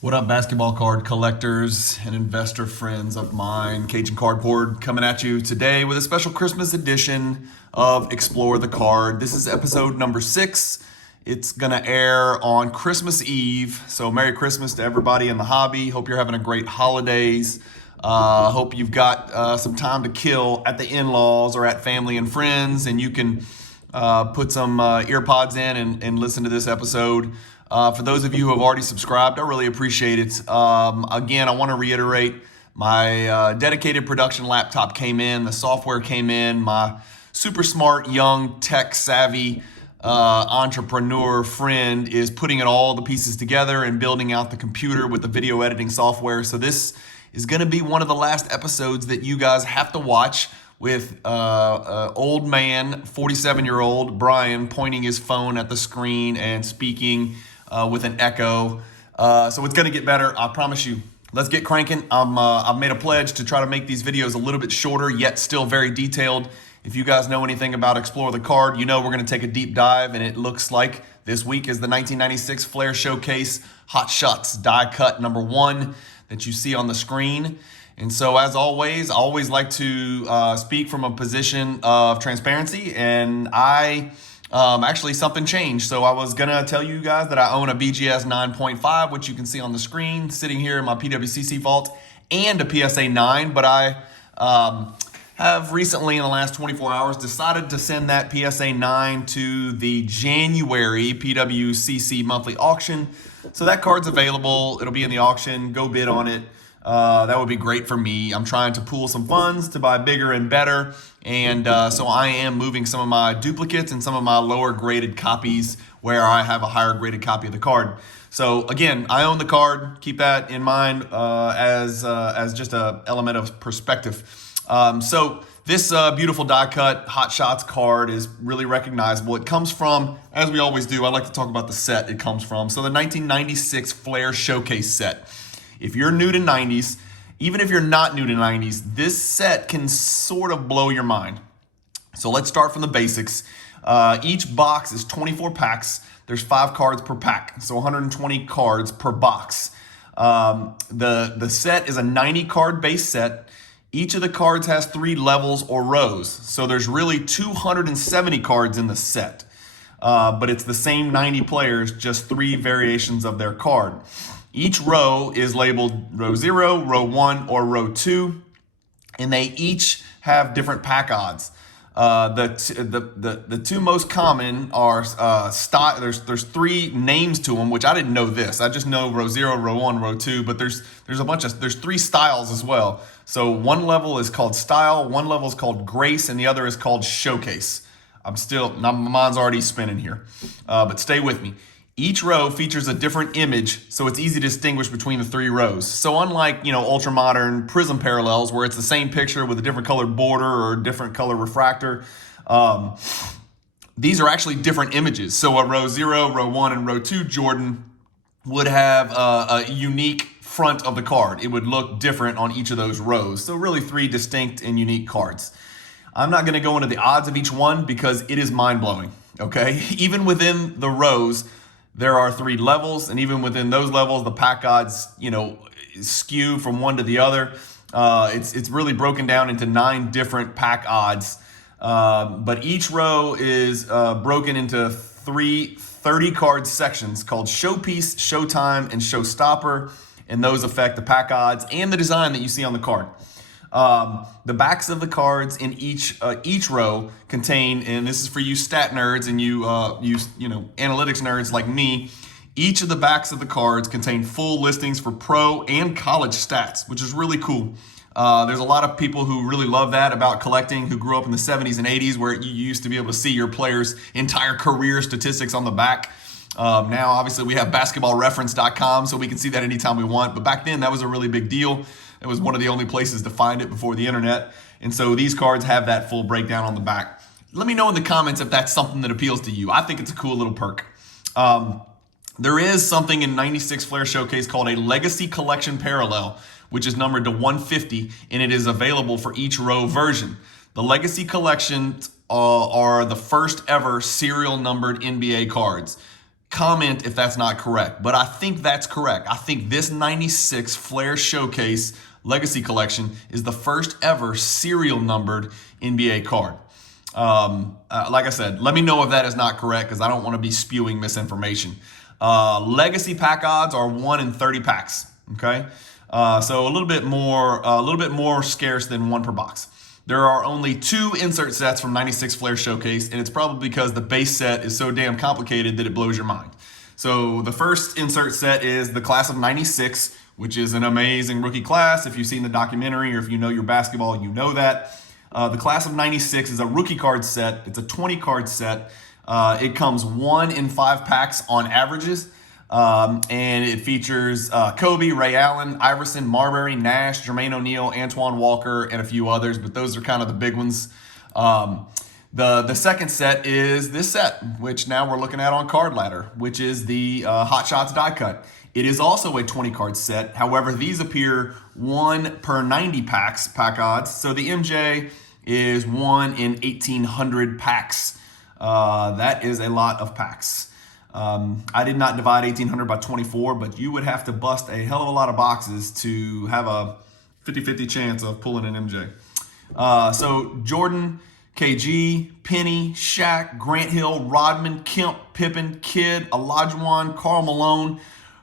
What up, basketball card collectors and investor friends of mine? Cajun Cardboard coming at you today with a special Christmas edition of Explore the Card. This is episode number 6. It's going to air on Christmas Eve. So Merry Christmas to everybody in the hobby. Hope you're having a great holidays. Hope you've got some time to kill at the in-laws or at family and friends, and you can put some ear pods in and listen to this episode. For those of you who have already subscribed, I really appreciate it. Again, I want to reiterate, my dedicated production laptop came in, the software came in, my super smart, young, tech-savvy entrepreneur friend is putting all the pieces together and building out the computer with the video editing software. So this is going to be one of the last episodes that you guys have to watch with old man, 47-year-old Brian pointing his phone at the screen and speaking with an echo. So it's going to get better, I promise you. Let's get cranking. I've made a pledge to try to make these videos a little bit shorter, yet still very detailed. If you guys know anything about Explore the Card, you know we're going to take a deep dive, and it looks like this week is the 1996 Flair Showcase Hot Shots die cut number 1 that you see on the screen. And so, as always, I always like to speak from a position of transparency, and actually something changed. So I was gonna tell you guys that I own a BGS 9.5, which you can see on the screen, sitting here in my PWCC vault, and a PSA 9, but I have recently, in the last 24 hours, decided to send that PSA 9 to the January PWCC monthly auction. So that card's available. It'll be in the auction. Go bid on it. That would be great for me. I'm trying to pool some funds to buy bigger and better. And so I am moving some of my duplicates and some of my lower graded copies where I have a higher graded copy of the card. So again, I own the card. Keep that in mind as just an element of perspective. So this beautiful die cut Hot Shots card is really recognizable. It comes from, as we always do, I like to talk about the set it comes from. So the 1996 Flair Showcase set. If you're new to 90s, even if you're not new to 90s, this set can sort of blow your mind. So let's start from the basics. Each box is 24 packs. There's 5 cards per pack, so 120 cards per box. The set is a 90 card base set. Each of the cards has 3 levels or rows. So there's really 270 cards in the set. But it's the same 90 players, just 3 variations of their card. Each row is labeled row 0, row 1, or row 2, and they each have different pack odds. The two most common are there's 3 names to them, which I didn't know this. I just know row 0, row 1, row 2, but there's 3 styles as well. So one level is called Style, one level is called Grace, and the other is called Showcase. My mind's already spinning here, but stay with me. Each row features a different image, so it's easy to distinguish between the 3 rows. So unlike, ultra modern prism parallels where it's the same picture with a different colored border or a different color refractor, these are actually different images. So a row 0, row 1, and row 2 Jordan would have a unique front of the card. It would look different on each of those rows. So really 3 distinct and unique cards. I'm not going to go into the odds of each one because it is mind-blowing, okay? Even within the rows, there are 3 levels, and even within those levels, the pack odds, skew from one to the other. It's really broken down into 9 different pack odds. But each row is broken into 3 30-card sections called Showpiece, Showtime, and Showstopper, and those affect the pack odds and the design that you see on the card. The backs of the cards in each row contain, and this is for you stat nerds and you analytics nerds like me, each of the backs of the cards contain full listings for pro and college stats, which is really cool. There's a lot of people who really love that about collecting, who grew up in the 70s and 80s where you used to be able to see your player's entire career statistics on the back. Now, obviously, we have basketballreference.com, so we can see that anytime we want. But back then, that was a really big deal. It was one of the only places to find it before the internet. And so these cards have that full breakdown on the back. Let me know in the comments if that's something that appeals to you. I think it's a cool little perk. There is something in 96 Flair Showcase called a Legacy Collection Parallel, which is numbered to 150, and it is available for each row version. The Legacy Collections are the first ever serial numbered NBA cards. comment if that's not correct, but I think that's correct. I think this 96 Flair Showcase Legacy Collection is the first ever serial numbered NBA card. Like I said, let me know if that is not correct because I don't want to be spewing misinformation. Legacy pack odds are 1 in 30 packs. Okay, so a little bit more scarce than 1 per box. There are only 2 insert sets from 96 Flair Showcase, and it's probably because the base set is so damn complicated that it blows your mind. So the first insert set is the class of 96, which is an amazing rookie class. If you've seen the documentary or if you know your basketball, you know that. The class of 96 is a rookie card set. It's a 20 card set. It comes 1 in 5 packs on averages. And it features Kobe, Ray Allen, Iverson, Marbury, Nash, Jermaine O'Neal, Antoine Walker, and a few others, but those are kind of the big ones. The second set is this set, which now we're looking at on Card Ladder, which is the Hot Shots die cut. It is also a 20 card set. However, these appear 1 per 90 pack odds. So the MJ is 1 in 1,800 packs. That is a lot of packs. I did not divide 1,800 by 24, but you would have to bust a hell of a lot of boxes to have a 50-50 chance of pulling an MJ. So Jordan, KG, Penny, Shaq, Grant Hill, Rodman, Kemp, Pippen, Kidd, Olajuwon, Karl Malone,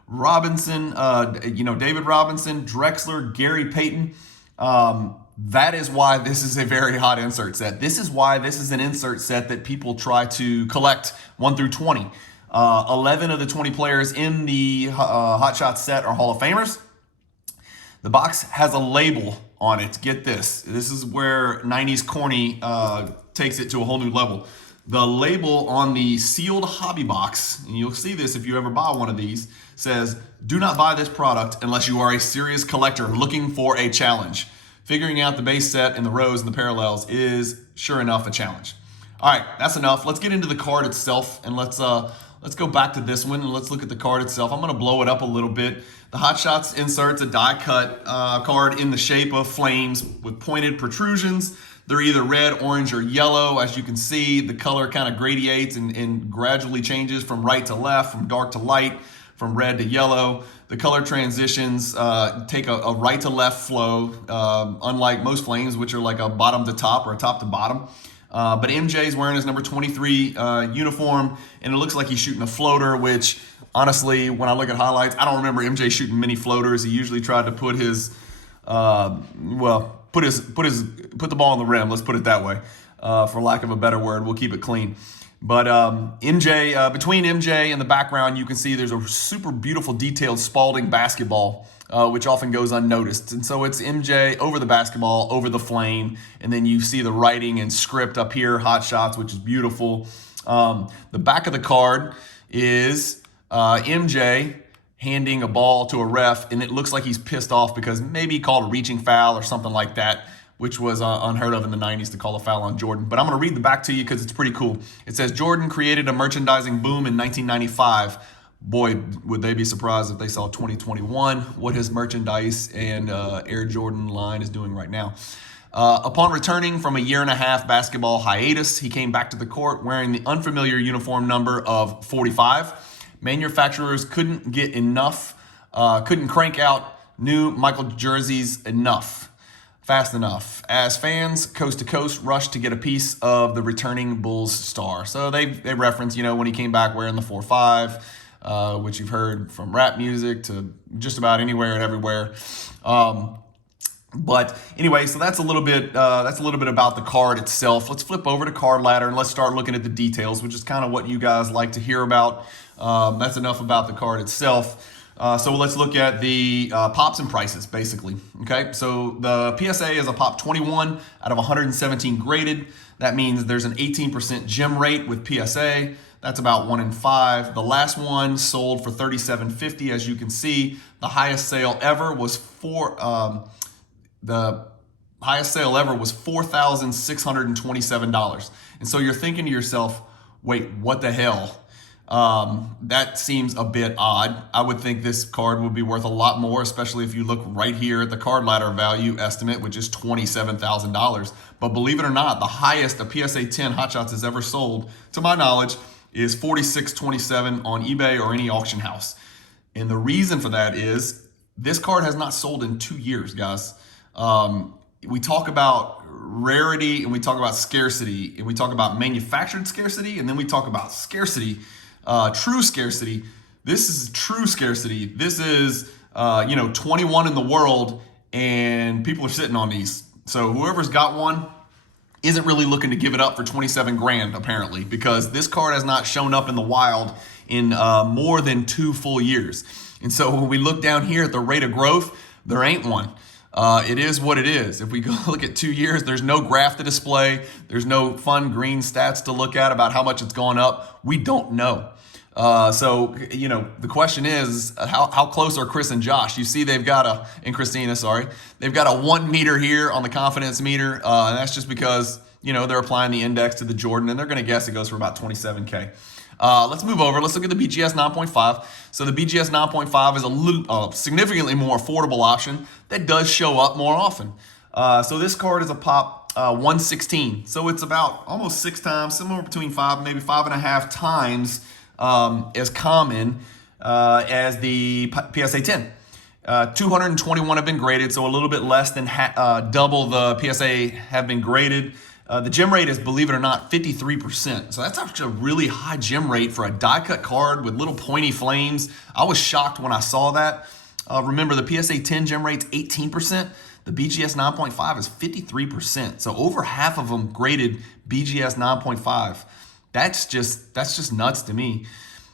Robinson, David Robinson, Drexler, Gary Payton. That is why this is a very hot insert set. This is why this is an insert set that people try to collect 1 through 20. 11 of the 20 players in the Hot Shots set are Hall of Famers. The box has a label on it. Get this. This is where 90s corny takes it to a whole new level. The label on the sealed hobby box, and you'll see this if you ever buy one of these, says, "Do not buy this product unless you are a serious collector looking for a challenge." Figuring out the base set and the rows and the parallels is, sure enough, a challenge. All right, that's enough. Let's get into the card itself, and let's go back to this one and let's look at the card itself. I'm going to blow it up a little bit. The Hot Shots inserts a die cut card in the shape of flames with pointed protrusions. They're either red, orange, or yellow. As you can see, the color kind of gradiates and gradually changes from right to left, from dark to light, from red to yellow. The color transitions take a right to left flow, unlike most flames, which are like a bottom to top or a top to bottom. But MJ's wearing his number 23 uniform, and it looks like he's shooting a floater, which honestly, when I look at highlights, I don't remember MJ shooting many floaters. He usually tried to put his, put the ball on the rim. Let's put it that way, for lack of a better word. We'll keep it clean. But between MJ and the background, you can see there's a super beautiful detailed Spalding basketball, which often goes unnoticed. And so it's MJ over the basketball, over the flame, and then you see the writing and script up here, Hot Shots, which is beautiful. The back of the card is MJ handing a ball to a ref, and it looks like he's pissed off because maybe he called a reaching foul or something like that, which was unheard of in the 90s to call a foul on Jordan. But I'm going to read the back to you because it's pretty cool. It says, Jordan created a merchandising boom in 1995. Boy, would they be surprised if they saw 2021, what his merchandise and Air Jordan line is doing right now. Upon returning from a 1.5-year basketball hiatus, he came back to the court wearing the unfamiliar uniform number of 45. Manufacturers couldn't get enough, couldn't crank out new Michael jerseys fast enough, as fans coast to coast rushed to get a piece of the returning Bulls star. So they reference, when he came back wearing the 4-5, which you've heard from rap music to just about anywhere and everywhere. But anyway, so that's a little bit about the card itself. Let's flip over to Card Ladder and let's start looking at the details, which is kind of what you guys like to hear about. That's enough about the card itself. So let's look at the pops and prices, basically. Okay, so the PSA is a pop 21 out of 117 graded. That means there's an 18% gem rate with PSA. That's about 1 in 5. The last one sold for $37.50, as you can see. The highest sale ever was $4,627. And so you're thinking to yourself, wait, what the hell? That seems a bit odd. I would think this card would be worth a lot more, especially if you look right here at the Card Ladder value estimate, which is $27,000. But believe it or not, the highest a PSA 10 Hot Shots has ever sold, to my knowledge, is $46.27 on eBay or any auction house. And the reason for that is this card has not sold in 2 years, guys. We talk about rarity and we talk about scarcity and we talk about manufactured scarcity and then we talk about scarcity, true scarcity. This is true scarcity. This is 21 in the world and people are sitting on these. So whoever's got one isn't really looking to give it up for 27 grand apparently, because this card has not shown up in the wild in more than 2 full years. And so when we look down here at the rate of growth, there ain't one. It is what it is. If we go look at 2 years, there's no graph to display. There's no fun green stats to look at about how much it's gone up. We don't know. So the question is, how close are Chris and Josh? You see they've got Christina, sorry. They've got a 1 meter here on the confidence meter. And that's just because, they're applying the index to the Jordan and they're going to guess it goes for about 27K. Let's move over. Let's look at the BGS 9.5. So the BGS 9.5 is a little, significantly more affordable option that does show up more often. So this card is a pop 116. So it's about almost 6 times, somewhere between 5, maybe 5.5 times as common as the PSA 10. 221 have been graded, so a little bit less than double the PSA have been graded. The gem rate is, believe it or not, 53%. So that's actually a really high gem rate for a die-cut card with little pointy flames. I was shocked when I saw that. Remember, the PSA 10 gem rate's 18%. The BGS 9.5 is 53%. So over half of them graded BGS 9.5. That's just nuts to me.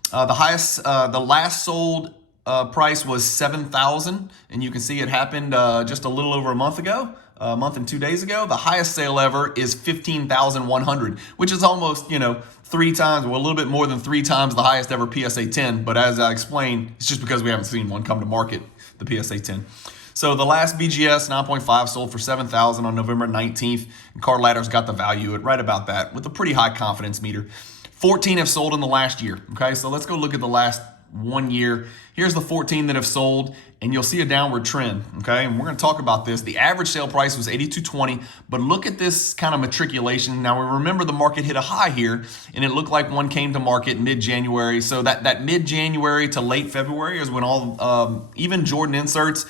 The last sold price was $7,000, and you can see it happened just a little over a month and 2 days ago. The highest sale ever is $15,100, which is almost 3 times, well, a little bit more than 3 times the highest ever PSA 10. But as I explained, it's just because we haven't seen one come to market, the PSA 10. So the last BGS 9.5 sold for $7,000 on November 19th. And Card Ladder's got the value at right about that with a pretty high confidence meter. 14 have sold in the last year. Okay, so let's go look at the last 1 year. Here's the 14 that have sold, and you'll see a downward trend. Okay, and we're going to talk about this. The average sale price was $82.20, but look at this kind of matriculation. Now, we remember the market hit a high here, and it looked like one came to market mid-January. So that mid-January to late February is when all even Jordan inserts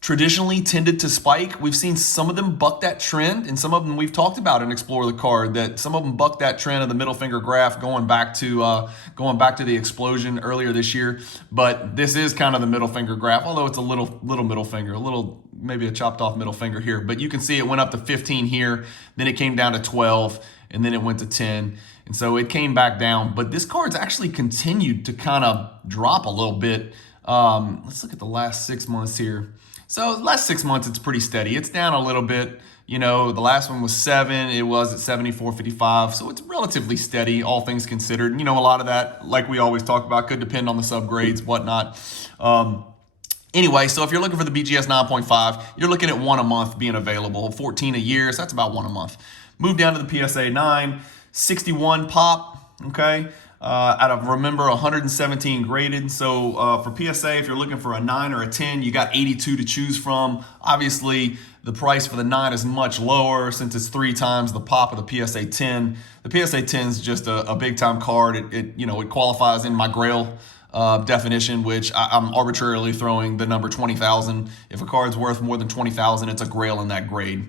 traditionally tended to spike. We've seen some of them buck that trend, and some of them we've talked about in Explore the Card, that some of them buck that trend of the middle finger graph going back to the explosion earlier this year. But this is kind of the middle finger graph, although it's a little middle finger, maybe a chopped off middle finger here. But you can see it went up to 15 here, then it came down to 12, and then it went to 10. And so it came back down. But this card's actually continued to kind of drop a little bit. Let's look at the last 6 months here. So last 6 months, it's pretty steady. It's down a little bit. The last one was 7. It was at 74.55. So it's relatively steady, all things considered. A lot of that, like we always talk about, could depend on the subgrades, whatnot. Anyway, so if you're looking for the BGS 9.5, you're looking at 1 a month being available. 14 a year, so that's about 1 a month. Move down to the PSA 9, 61 pop, okay? Out of, remember, 117 graded. So for PSA, if you're looking for a 9 or a 10, you got 82 to choose from. Obviously, the price for the 9 is much lower since it's 3 times the pop of the PSA 10. The PSA 10 is just a big time card. It qualifies in my Grail definition, which I'm arbitrarily throwing the number 20,000. If a card's worth more than 20,000, it's a Grail in that grade,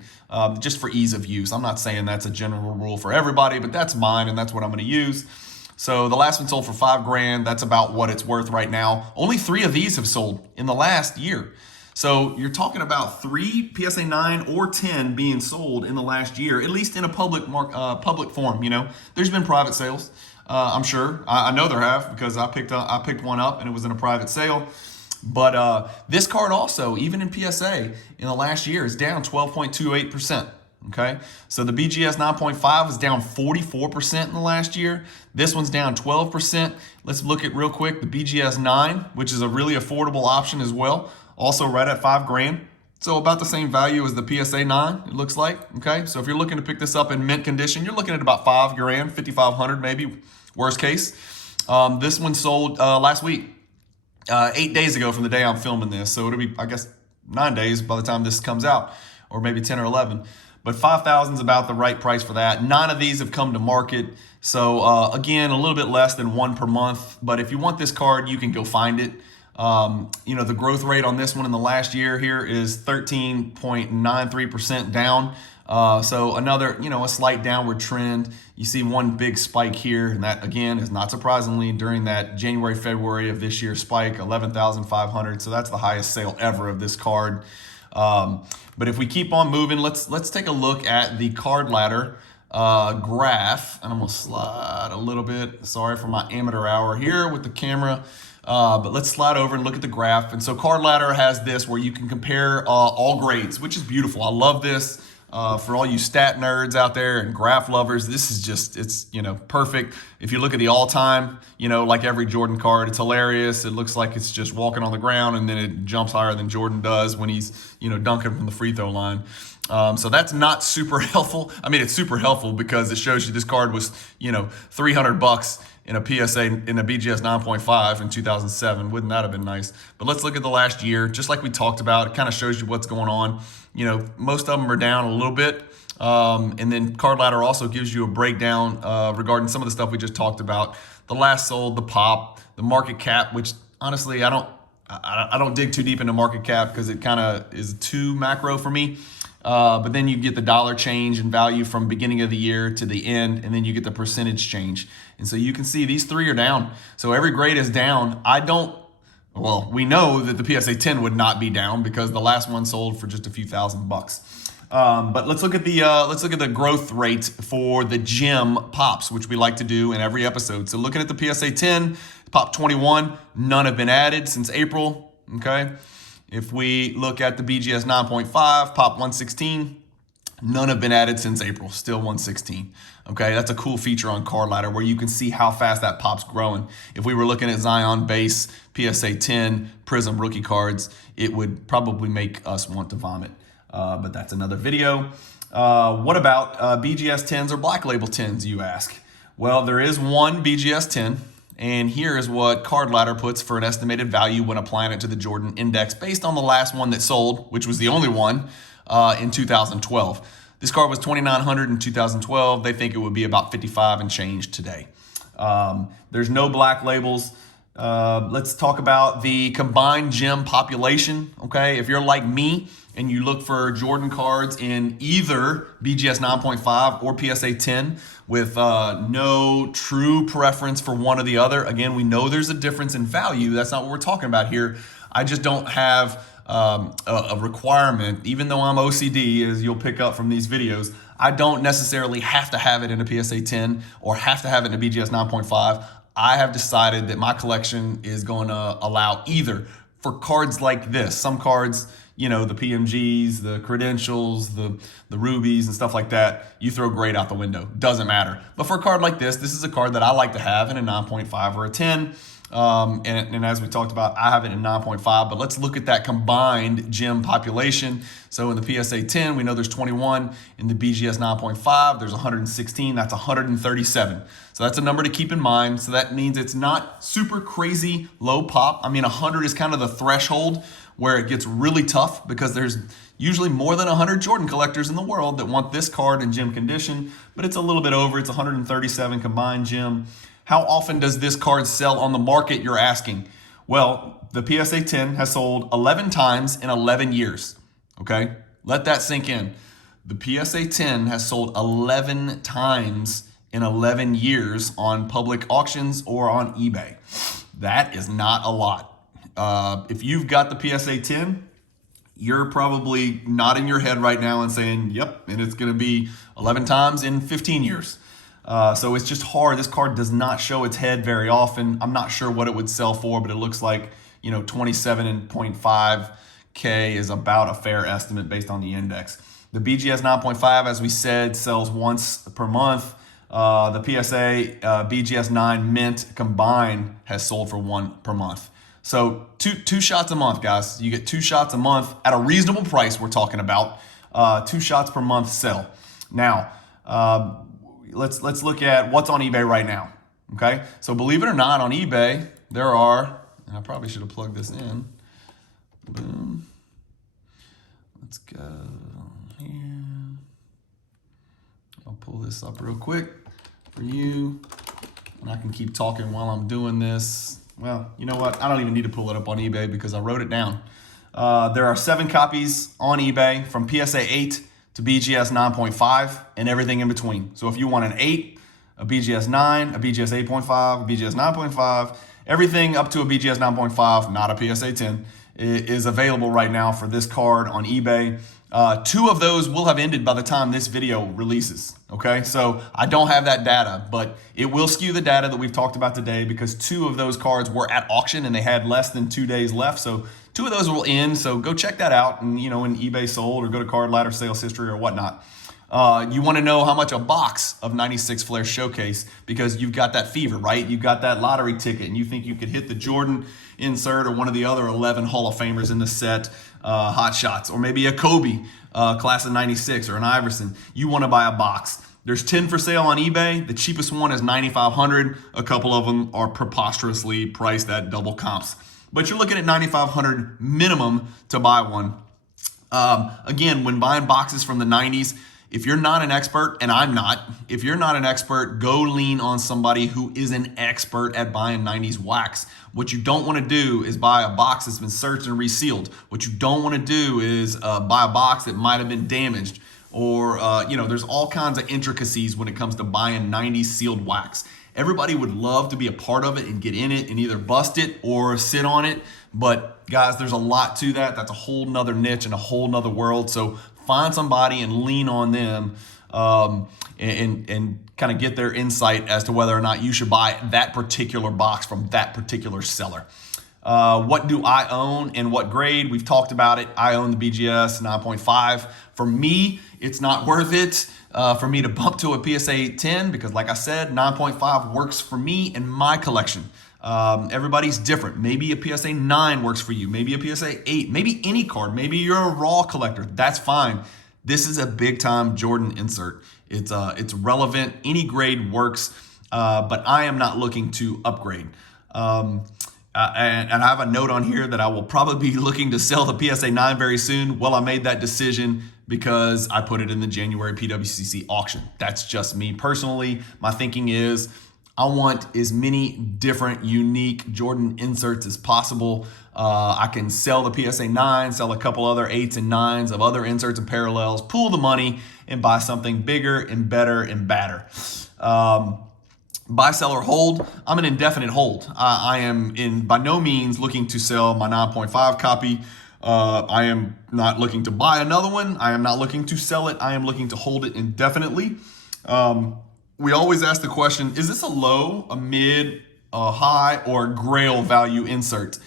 just for ease of use. I'm not saying that's a general rule for everybody, but that's mine and that's what I'm going to use. So the last one sold for $5 grand. That's about what it's worth right now. Only 3 of these have sold in the last year. So you're talking about 3 PSA 9 or 10 being sold in the last year, at least in a public form. There's been private sales. I'm sure. I know there have, because I picked one up and it was in a private sale. But this card also, even in PSA, in the last year is down 12.28%. Okay, so the BGS 9.5 is down 44% in the last year. This one's down 12%. Let's look at real quick the BGS 9, which is a really affordable option as well. Also right at $5 grand. So about the same value as the PSA 9, it looks like. Okay, so if you're looking to pick this up in mint condition, you're looking at about $5 grand, $5,500 maybe, worst case. This one sold last week, 8 days ago from the day I'm filming this. So it'll be, I guess, 9 days by the time this comes out, or maybe 10 or 11. but 5,000 is about the right price for that. None of these have come to market. So again, a little bit less than one per month. But if you want this card, you can go find it. The growth rate on this one in the last year here is 13.93% down. So another, a slight downward trend. You see one big spike here, and that again is not surprisingly during that January, February of this year spike, 11,500. So that's the highest sale ever of this card. But if we keep on moving, let's take a look at the card ladder graph, and I'm gonna slide a little bit. Sorry for my amateur hour here with the camera. But let's slide over and look at the graph. And so Card Ladder has this where you can compare all grades, which is beautiful. I love this. For all you stat nerds out there and graph lovers, this is just, it's, perfect. If you look at the all-time, like every Jordan card, it's hilarious. It looks like it's just walking on the ground, and then it jumps higher than Jordan does when he's, dunking from the free throw line. So that's not super helpful. I mean, it's super helpful because it shows you this card was, $300 in a PSA, in a BGS 9.5 in 2007. Wouldn't that have been nice? But let's look at the last year. Just like we talked about, it kind of shows you what's going on. Most of them are down a little bit. And then Card Ladder also gives you a breakdown regarding some of the stuff we just talked about. The last sold, the pop, the market cap, which honestly, I don't dig too deep into market cap because it kind of is too macro for me. But then you get the dollar change in value from beginning of the year to the end, and then you get the percentage change. And so you can see these three are down. So every grade is down. We know that the PSA 10 would not be down because the last one sold for just a few $1,000. But let's look at the growth rate for the gem pops, which we like to do in every episode. So looking at the PSA 10, pop 21, none have been added since April. Okay. If we look at the BGS 9.5, pop 116, none have been added since April, still 116. Okay, that's a cool feature on Card Ladder where you can see how fast that pop's growing. If we were looking at Zion base, PSA 10, Prism rookie cards, it would probably make us want to vomit. But that's another video. What about BGS 10s or Black Label 10s, you ask? Well, there is one BGS 10. And here is what Card Ladder puts for an estimated value when applying it to the Jordan Index based on the last one that sold, which was the only one in 2012. This card was $2,900 in 2012. They think it would be about $55 and change today. There's no black labels. Let's talk about the combined gem population. Okay, if you're like me and you look for Jordan cards in either BGS 9.5 or PSA 10 with no true preference for one or the other, again, we know there's a difference in value. That's not what we're talking about here. I just don't have a requirement, even though I'm OCD, as you'll pick up from these videos. I don't necessarily have to have it in a PSA 10 or have to have it in a BGS 9.5. I have decided that my collection is going to allow either for cards like this. Some cards, the PMGs, the credentials, the rubies and stuff like that, you throw grade out the window. Doesn't matter. But for a card like this is a card that I like to have in a 9.5 or a 10. And as we talked about, I have it in 9.5, but let's look at that combined gem population. So in the PSA 10, we know there's 21. In the BGS 9.5, there's 116. That's 137. So that's a number to keep in mind. So that means it's not super crazy low pop. I mean, 100 is kind of the threshold where it gets really tough because there's usually more than 100 Jordan collectors in the world that want this card in gem condition, but it's a little bit over. It's 137 combined gem. How often does this card sell on the market, you're asking? Well, the PSA 10 has sold 11 times in 11 years, okay? Let that sink in. The PSA 10 has sold 11 times in 11 years on public auctions or on eBay. That is not a lot. If you've got the PSA 10, you're probably nodding your head right now and saying, yep, and it's gonna be 11 times in 15 years. So it's just hard. This card does not show its head very often. I'm not sure what it would sell for, but it looks like, 27.5K is about a fair estimate based on the index. The BGS 9.5, as we said, sells once per month. The PSA BGS 9 mint combined has sold for one per month. So two shots a month, guys. You get 2 shots a month at a reasonable price. We're talking about 2 shots per month sell. Now, let's look at what's on eBay right now. Okay, so believe it or not, on eBay there are, and I probably should have plugged this in. Boom. Let's go here. I'll pull this up real quick for you, and I can keep talking while I'm doing this. Well, you know what? I don't even need to pull it up on eBay because I wrote it down. There are 7 copies on eBay from PSA 8 to BGS 9.5 and everything in between. So if you want an 8, a BGS 9, a BGS 8.5, a BGS 9.5, everything up to a BGS 9.5, not a PSA 10, is available right now for this card on eBay. 2 of those will have ended by the time this video releases, okay? So I don't have that data, but it will skew the data that we've talked about today because 2 of those cards were at auction and they had less than 2 days left. So 2 of those will end, so go check that out and, you know, when eBay sold or go to Card Ladder sales history or whatnot. You want to know how much a box of 96 Flair Showcase, because you've got that fever, right? You've got that lottery ticket and you think you could hit the Jordan insert or one of the other 11 Hall of Famers in the set, Hot Shots, or maybe a Kobe class of 96 or an Iverson. You want to buy a box. There's 10 for sale on eBay. The cheapest one is $9,500. A couple of them are preposterously priced at double comps. But you're looking at $9,500 minimum to buy one. Again, when buying boxes from the 90s, if you're not an expert, and I'm not, if you're not an expert, go lean on somebody who is an expert at buying 90s wax. What you don't want to do is buy a box that's been searched and resealed. What you don't want to do is buy a box that might have been damaged, or there's all kinds of intricacies when it comes to buying 90s sealed wax. Everybody would love to be a part of it and get in it and either bust it or sit on it. But guys, there's a lot to that. That's a whole nother niche and a whole nother world. So find somebody and lean on them and kind of get their insight as to whether or not you should buy that particular box from that particular seller. What do I own and what grade? We've talked about it. I own the BGS 9.5. For me, it's not worth it for me to bump to a PSA 10 because, like I said, 9.5 works for me in my collection. Everybody's different. Maybe a PSA 9 works for you. Maybe a PSA 8. Maybe any card. Maybe you're a raw collector. That's fine. This is a big time Jordan insert. It's relevant. Any grade works, but I am not looking to upgrade. And I have a note on here that I will probably be looking to sell the PSA 9 very soon. Well, I made that decision because I put it in the January PWCC auction. That's just me personally. My thinking is I want as many different, unique Jordan inserts as possible. I can sell the PSA 9, sell a couple other 8s and 9s of other inserts and parallels, pool the money, and buy something bigger and better and badder. Buy, sell, or hold. I'm an indefinite hold. I am by no means looking to sell my 9.5 copy. I am not looking to buy another one. I am not looking to sell it. I am looking to hold it indefinitely. We always ask the question, is this a low, a mid, a high, or a grail value insert?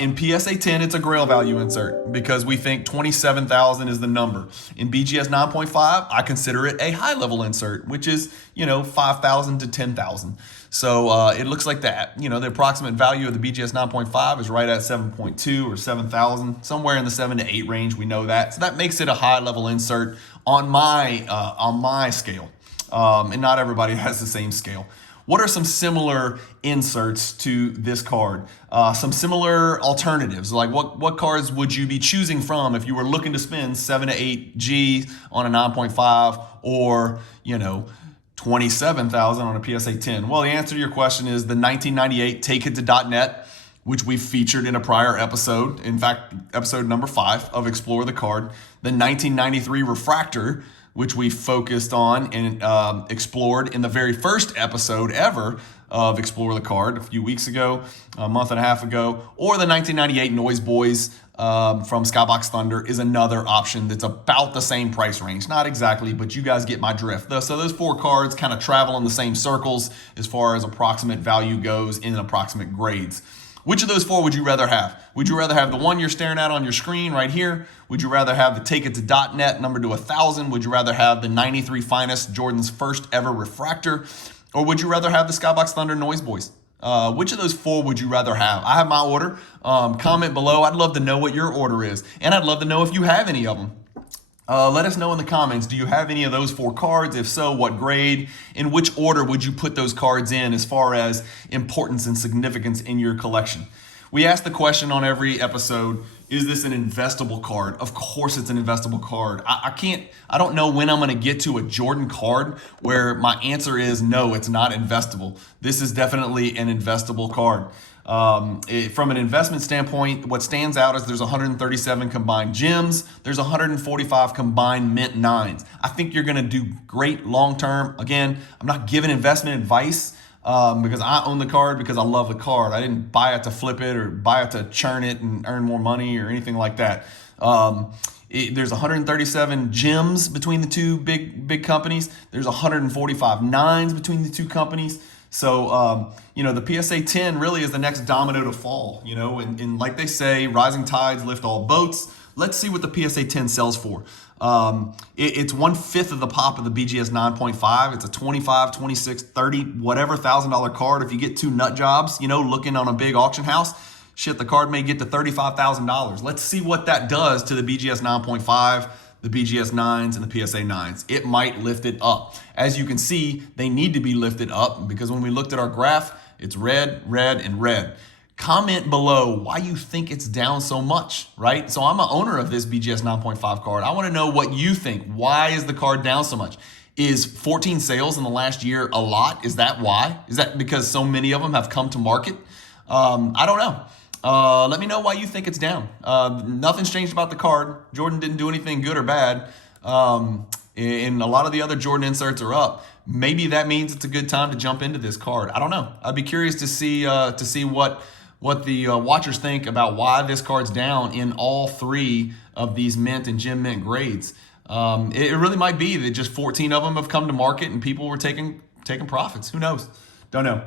In PSA 10, it's a grail value insert because we think 27,000 is the number. In BGS 9.5, I consider it a high level insert, which is, 5,000 to 10,000. So it looks like that. The approximate value of the BGS 9.5 is right at 7.2 or 7,000, somewhere in the 7 to 8 range. We know that. So that makes it a high level insert on my scale. And not everybody has the same scale. What are some similar inserts to this card? Some similar alternatives, like what cards would you be choosing from if you were looking to spend 7 to 8 G on a 9.5 or, 27,000 on a PSA 10? Well, the answer to your question is the 1998 Take It to .net, which we featured in a prior episode. In fact, episode number 5 of Explore the Card. The 1993 Refractor, which we focused on and explored in the very first episode ever of Explore the Card a few weeks ago, a month and a half ago, or the 1998 Noise Boys from Skybox Thunder is another option that's about the same price range. Not exactly, but you guys get my drift. So those 4 cards kind of travel in the same circles as far as approximate value goes in approximate grades. Which of those 4 would you rather have? Would you rather have the one you're staring at on your screen right here? Would you rather have the Take It to .net number to 1,000? Would you rather have the 93 Finest, Jordan's first ever refractor? Or would you rather have the Skybox Thunder Noise Boys? Which of those 4 would you rather have? I have my order. Comment below. I'd love to know what your order is. And I'd love to know if you have any of them. Let us know in the comments, do you have any of those 4 cards? If so, what grade? In which order would you put those cards in as far as importance and significance in your collection? We ask the question on every episode, is this an investable card? Of course it's an investable card. I don't know when I'm gonna get to a Jordan card where my answer is no, it's not investable. This is definitely an investable card. From an investment standpoint, what stands out is there's 137 combined gems. There's 145 combined mint nines. I think you're going to do great long term. Again, I'm not giving investment advice because I own the card because I love the card. I didn't buy it to flip it or buy it to churn it and earn more money or anything like that. There's 137 gems between the two big companies. There's 145 nines between the two companies. So, the PSA 10 really is the next domino to fall, and like they say, rising tides lift all boats. Let's see what the PSA 10 sells for. It's 1/5 of the pop of the BGS 9.5. It's a 25, 26, 30, whatever $1,000 card. If you get two nut jobs, looking on a big auction house, shit, the card may get to $35,000. Let's see what that does to the BGS 9.5. The BGS 9s and the PSA 9s. It might lift it up. As you can see, they need to be lifted up because when we looked at our graph, it's red, red, and red. Comment below why you think it's down so much, right? So I'm an owner of this BGS 9.5 card. I want to know what you think. Why is the card down so much? Is 14 sales in the last year a lot? Is that why? Is that because so many of them have come to market? I don't know. Let me know why you think it's down. Nothing's changed about the card. Jordan didn't do anything good or bad. And a lot of the other Jordan inserts are up. Maybe that means it's a good time to jump into this card. I don't know. I'd be curious to see what the watchers think about why this card's down in all three of these mint and gem mint grades. It really might be that just 14 of them have come to market and people were taking profits. Who knows? Don't know.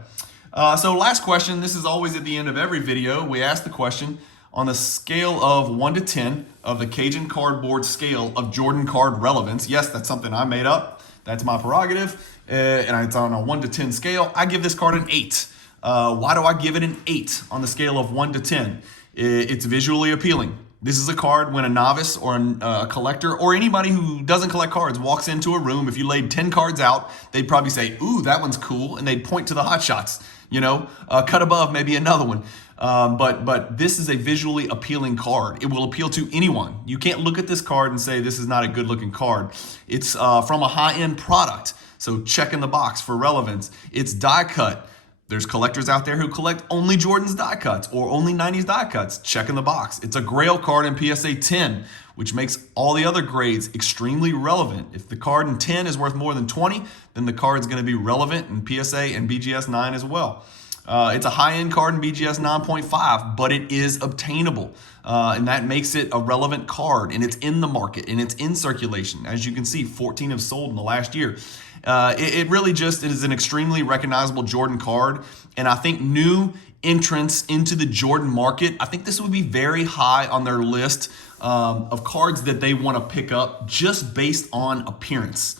So last question, this is always at the end of every video. We ask the question, on the scale of 1 to 10 of the Cajun cardboard scale of Jordan card relevance, yes, that's something I made up. That's my prerogative. And it's on a 1 to 10 scale. I give this card an 8. Why do I give it an 8 on the scale of 1 to 10? It's visually appealing. This is a card when a novice or a collector or anybody who doesn't collect cards walks into a room. If you laid 10 cards out, they'd probably say, ooh, that one's cool. And they'd point to the hot shots, cut above, maybe another one. But this is a visually appealing card. It will appeal to anyone. You can't look at this card and say this is not a good looking card. It's from a high-end product. So check in the box for relevance. It's die cut. There's collectors out there who collect only Jordan's die cuts or only 90s die cuts. Check in the box. It's a grail card in PSA 10, which makes all the other grades extremely relevant. If the card in 10 is worth more than 20, then the card's going to be relevant in PSA and BGS 9 as well. It's a high-end card in BGS 9.5, but it is obtainable. And that makes it a relevant card, and it's in the market, and it's in circulation. As you can see, 14 have sold in the last year. It really just is an extremely recognizable Jordan card, and I think new entrants into the Jordan market, I think this would be very high on their list of cards that they want to pick up just based on appearance.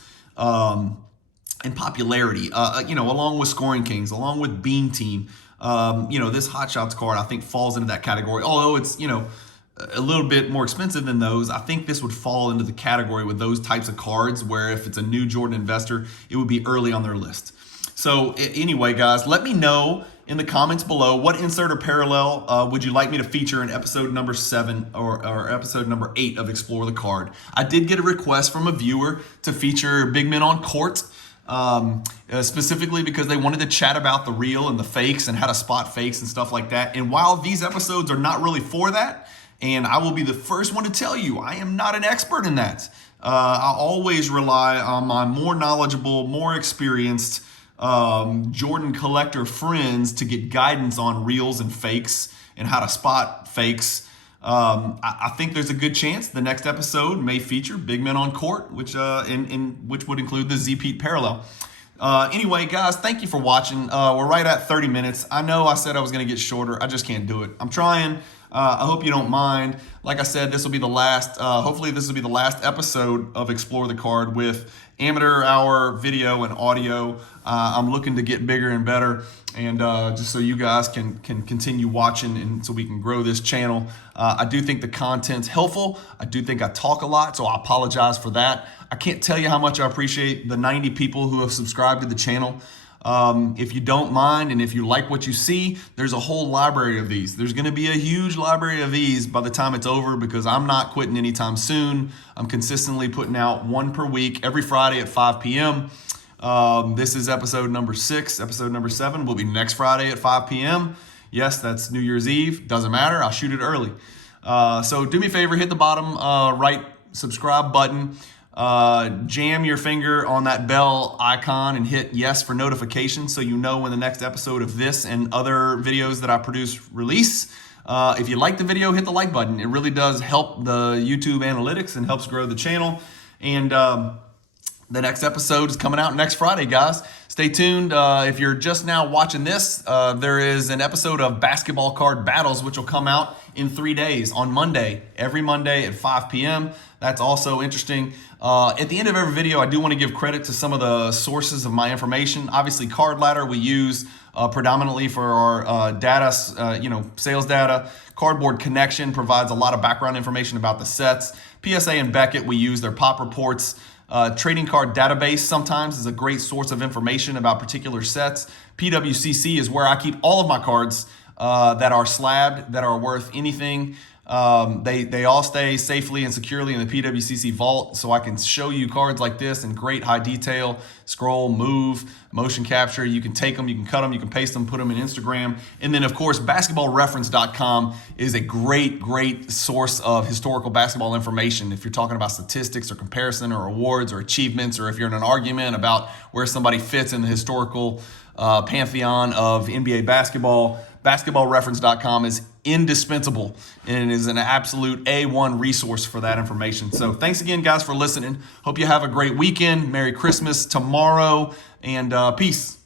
And popularity, along with Scoring Kings, along with Beam Team. This Hot Shots card, I think, falls into that category. Although it's, a little bit more expensive than those, I think this would fall into the category with those types of cards where if it's a new Jordan investor, it would be early on their list. So anyway, guys, let me know in the comments below what insert or parallel would you like me to feature in episode number 7 or episode number 8 of Explore the Card. I did get a request from a viewer to feature Big Men on Court. Specifically because they wanted to chat about the real and the fakes and how to spot fakes and stuff like that. And while these episodes are not really for that, and I will be the first one to tell you, I am not an expert in that. I always rely on my more knowledgeable, more experienced Jordan collector friends to get guidance on reals and fakes and how to spot fakes. I think there's a good chance the next episode may feature Big Men on Court, which would include the Z-Pete parallel. Anyway, guys, thank you for watching. We're right at 30 minutes. I know I said I was going to get shorter. I just can't do it. I'm trying. I hope you don't mind. Like I said, this will be the last, hopefully this will be the last episode of Explore the Card with amateur hour video and audio. I'm looking to get bigger and better, and just so you guys can continue watching and so we can grow this channel. I do think the content's helpful. I do think I talk a lot, so I apologize for that. I can't tell you how much I appreciate the 90 people who have subscribed to the channel. If you don't mind and if you like what you see, there's a whole library of these. There's going to be a huge library of these by the time it's over because I'm not quitting anytime soon. I'm consistently putting out one per week every Friday at 5 p.m. This is episode number 6. Episode number 7 will be next Friday at 5 p.m. Yes, that's New Year's Eve. Doesn't matter. I'll shoot it early. So do me a favor, hit the bottom right subscribe button. Jam your finger on that bell icon and hit yes for notifications so you know when the next episode of this and other videos that I produce release. If you like the video, hit the like button. It really does help the YouTube analytics and helps grow the channel. And the next episode is coming out next Friday, guys. Stay tuned. If you're just now watching this, there is an episode of Basketball Card Battles, which will come out in 3 days on Monday, every Monday at 5 p.m. That's also interesting. At the end of every video, I do want to give credit to some of the sources of my information. Obviously, Card Ladder we use predominantly for our data, sales data. Cardboard Connection provides a lot of background information about the sets. PSA and Beckett, we use their pop reports. Trading Card Database sometimes is a great source of information about particular sets. PWCC is where I keep all of my cards that are slabbed, that are worth anything. They all stay safely and securely in the PWCC vault, so I can show you cards like this in great high detail, scroll, move, motion capture. You can take them, you can cut them, you can paste them, put them in Instagram. And then, of course, basketballreference.com is a great source of historical basketball information. If you're talking about statistics or comparison or awards or achievements, or if you're in an argument about where somebody fits in the historical pantheon of NBA basketball, basketballreference.com is indispensable and is an absolute A1 resource for that information. So thanks again, guys, for listening. Hope you have a great weekend. Merry Christmas tomorrow, and peace.